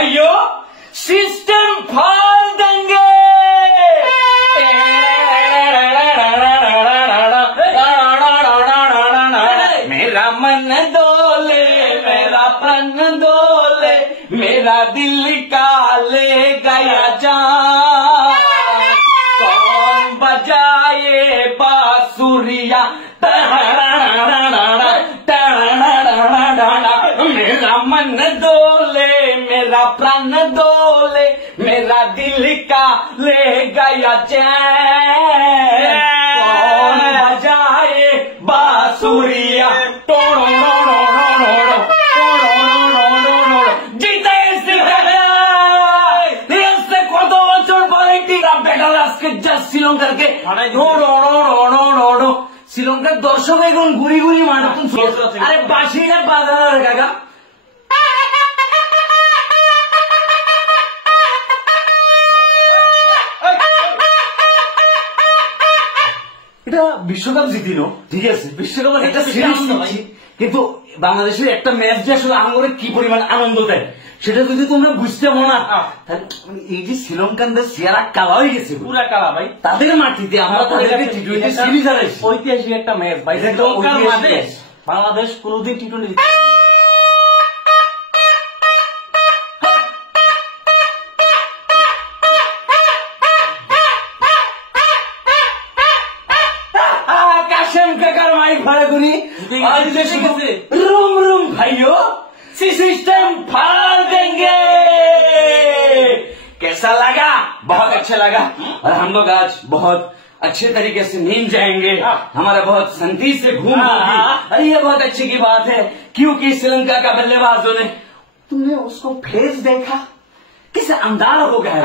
भाइयों सिस्टम फाड़ देंगे। मेरा मन डोले मेरा प्राण डोले मेरा दिल का ले गया जान। कौन बजाए बांसुरिया मेरा मन डोले मेरा प्राण डोले मेरा दिल का ले गया चैन। कौन बजाए बांसुरिया जीते কত বছর পরে বেটার আজকে জাস্ট শ্রীলঙ্কার কে শ্রীলঙ্কার দর্শক এখন ঘুরি ঘুরি মারাতুন আরে বাসিরা বাজার কাকা এটা বিশ্বকাপ জিতিল ঠিক আছে বিশ্বকাপের একটা সিরিজ কিন্তু বাংলাদেশের একটা ম্যাচ যে আসলে আঙ্গরে কি পরিমাণ আনন্দ দেয় সেটা যদি তোমরা বুঝতে পারো না তাহলে এই যে শ্রীলঙ্কানদের চেহারা কালা হয়ে গেছে পুরা কালা ভাই তাদের মাটিতে আমরা তাদেরকে টি-টোয়েন্টি সিরিজ হারাইছি ঐতিহাসিক একটা ম্যাচ ভাই বাংলাদেশ কোনোদিন টি-টোয়েন্টি रूम रूम भाइयों सिस्टम फाड़ देंगे। कैसा लगा? बहुत अच्छा लगा और हम लोग आज बहुत अच्छे तरीके से नींद जाएंगे। हमारा बहुत शांति से घूम होगी और ये बहुत अच्छी की बात है क्योंकि श्रीलंका का बल्लेबाजों ने तुमने उसको फेस देखा किस अंदाज हो गया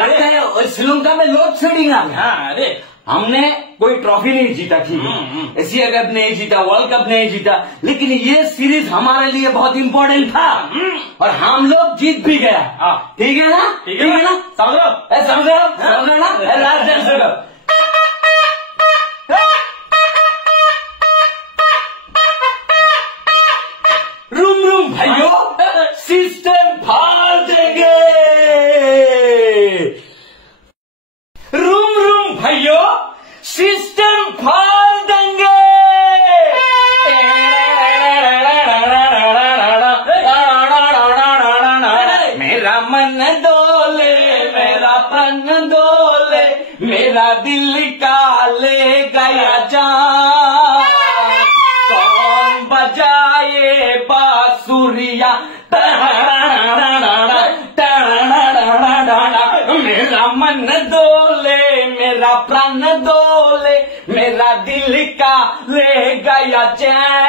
लगता है श्रीलंका में लोड शेडिंग आ गया। अरे हमने कोई ट्रॉफी नहीं जीता ठीक है एशिया कप नहीं जीता वर्ल्ड कप नहीं जीता लेकिन ये सीरीज हमारे लिए बहुत इम्पोर्टेंट था और हम लोग जीत भी गया ठीक है ना ठीक है ना समझो ना लास्ट रूम रूम भाइयों सिस्टम फाड़ देंगे। रूम रूम भाइयों सिस्टम फाड़ देंगे। मेरा मन डोले मेरा प्राण डोले मेरा दिल का ले गया जान। कौन बजाए बांसुरिया मेरा मन डोले मेरा प्राण डोले मेरा दिल का ले गया चैन।